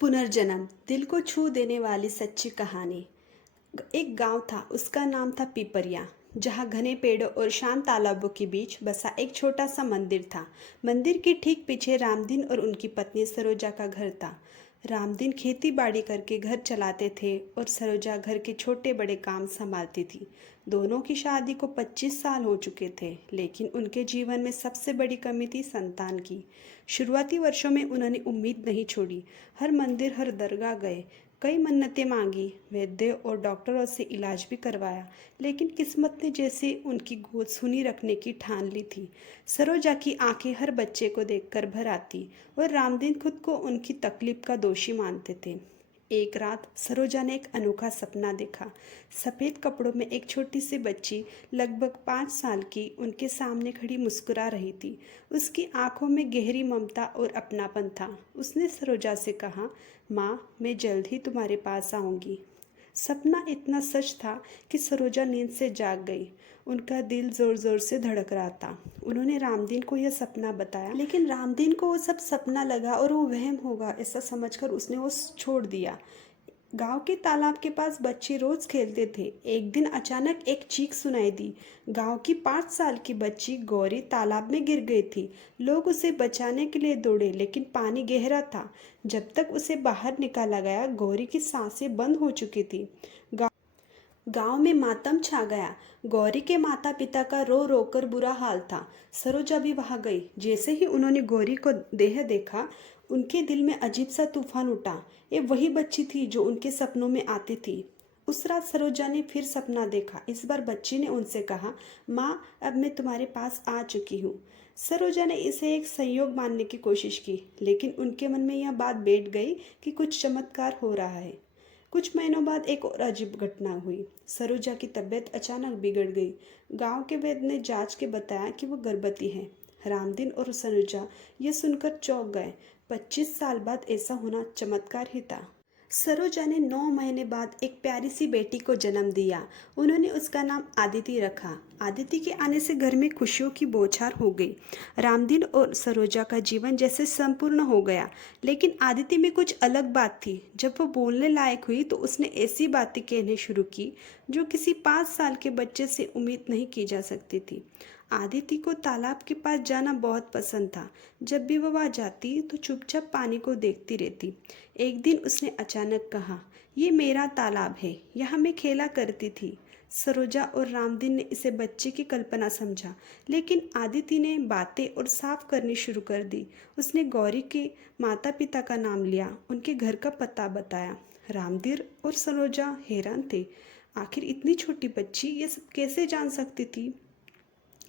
पुनर्जन्म दिल को छू देने वाली सच्ची कहानी। एक गांव था, उसका नाम था पीपरिया, जहां घने पेड़ों और शांत तालाबों के बीच बसा एक छोटा सा मंदिर था। मंदिर के ठीक पीछे रामदीन और उनकी पत्नी सरोजा का घर था। रामदीन खेती बाड़ी करके घर चलाते थे और सरोजा घर के छोटे बड़े काम संभालती थी। दोनों की शादी को 25 साल हो चुके थे, लेकिन उनके जीवन में सबसे बड़ी कमी थी संतान की। शुरुआती वर्षों में उन्होंने उम्मीद नहीं छोड़ी। हर मंदिर, हर दरगाह गए, कई मन्नतें मांगी, वैद्य और डॉक्टरों से इलाज भी करवाया, लेकिन किस्मत ने जैसे उनकी गोद सुनी रखने की ठान ली थी। सरोजा की आंखें हर बच्चे को देखकर भर आती और रामदीन खुद को उनकी तकलीफ का दोषी मानते थे। एक रात सरोजा ने एक अनोखा सपना देखा। सफ़ेद कपड़ों में एक छोटी सी बच्ची, लगभग 5 साल की, उनके सामने खड़ी मुस्कुरा रही थी। उसकी आंखों में गहरी ममता और अपनापन था। उसने सरोजा से कहा, माँ, मैं जल्द ही तुम्हारे पास आऊँगी। सपना इतना सच था कि सरोजा नींद से जाग गई। उनका दिल जोर जोर से धड़क रहा था। उन्होंने रामदीन को यह सपना बताया, लेकिन रामदीन को वो सब सपना लगा और वो वहम होगा ऐसा समझकर उसने वो छोड़ दिया। गांव के तालाब के पास बच्चे रोज खेलते थे। एक दिन अचानक एक चीख सुनाई दी। गांव की 5 साल की बच्ची गौरी तालाब में गिर गई थी। लोग उसे बचाने के लिए दौड़े, लेकिन पानी गहरा था। जब तक उसे बाहर निकाला गया, गौरी की सांसें बंद हो चुकी थी। गांव में मातम छा गया। गौरी के माता पिता का रो रो कर बुरा हाल था। सरोजा भी वहां गई। जैसे ही उन्होंने गौरी को देह देखा, उनके दिल में अजीब सा तूफान उठा। ये वही बच्ची थी जो उनके सपनों में आती थी। उस रात सरोजा ने फिर सपना देखा। इस बार बच्ची ने उनसे कहा, माँ, अब मैं तुम्हारे पास आ चुकी हूँ। सरोजा ने इसे एक संयोग मानने की कोशिश की, लेकिन उनके मन में यह बात बैठ गई कि कुछ चमत्कार हो रहा है। कुछ महीनों बाद एक और अजीब घटना हुई। सरोजा की तबीयत अचानक बिगड़ गई। गांव के वैद्य ने जांच के बताया कि वो गर्भवती है। रामदीन और सरोजा ये सुनकर चौंक गए। 25 साल बाद ऐसा होना चमत्कार ही था। सरोजा ने 9 महीने बाद एक प्यारी सी बेटी को जन्म दिया। उन्होंने उसका नाम आदिति रखा। आदिति के आने से घर में खुशियों की बौछार हो गई। रामदीन और सरोजा का जीवन जैसे संपूर्ण हो गया। लेकिन आदिति में कुछ अलग बात थी। जब वो बोलने लायक हुई तो उसने ऐसी बातें कहने शुरू की जो किसी 5 साल के बच्चे से उम्मीद नहीं की जा सकती थी। आदिति को तालाब के पास जाना बहुत पसंद था। जब भी वह वहाँ जाती तो चुपचाप पानी को देखती रहती। एक दिन उसने अचानक कहा, ये मेरा तालाब है, यहाँ मैं खेला करती थी। सरोजा और रामदीन ने इसे बच्चे की कल्पना समझा, लेकिन आदिति ने बातें और साफ करनी शुरू कर दी। उसने गौरी के माता पिता का नाम लिया, उनके घर का पता बताया। रामदीन और सरोजा हैरान थे। आखिर इतनी छोटी बच्ची ये सब कैसे जान सकती थी।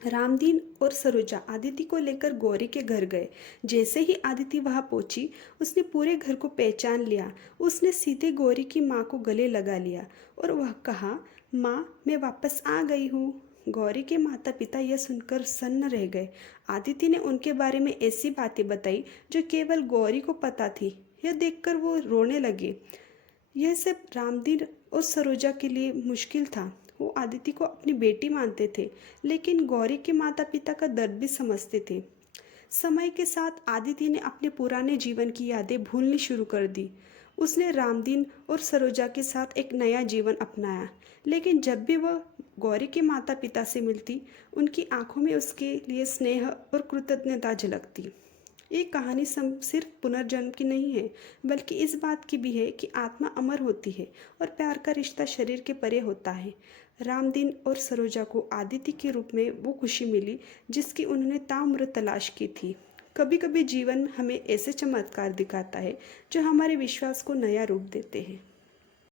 रामदीन और सरोजा आदिति को लेकर गौरी के घर गए। जैसे ही आदिति वहां पहुंची, उसने पूरे घर को पहचान लिया। उसने सीधे गौरी की माँ को गले लगा लिया और वह कहा, माँ, मैं वापस आ गई हूँ। गौरी के माता पिता यह सुनकर सन्न रह गए। आदिति ने उनके बारे में ऐसी बातें बताई जो केवल गौरी को पता थी। यह देखकर वो रोने लगे। यह सब रामदीन और सरोजा के लिए मुश्किल था। वो आदिति को अपनी बेटी मानते थे, लेकिन गौरी के माता पिता का दर्द भी समझते थे। समय के साथ आदिति ने अपने पुराने जीवन की यादें भूलनी शुरू कर दी। उसने रामदीन और सरोजा के साथ एक नया जीवन अपनाया, लेकिन जब भी वह गौरी के माता पिता से मिलती, उनकी आंखों में उसके लिए स्नेह और कृतज्ञता झलकती। ये कहानी सिर्फ पुनर्जन्म की नहीं है, बल्कि इस बात की भी है कि आत्मा अमर होती है और प्यार का रिश्ता शरीर के परे होता है। रामदीन और सरोजा को आदिति के रूप में वो खुशी मिली जिसकी उन्होंने ताउम्र तलाश की थी। कभी कभी जीवन हमें ऐसे चमत्कार दिखाता है जो हमारे विश्वास को नया रूप देते हैं।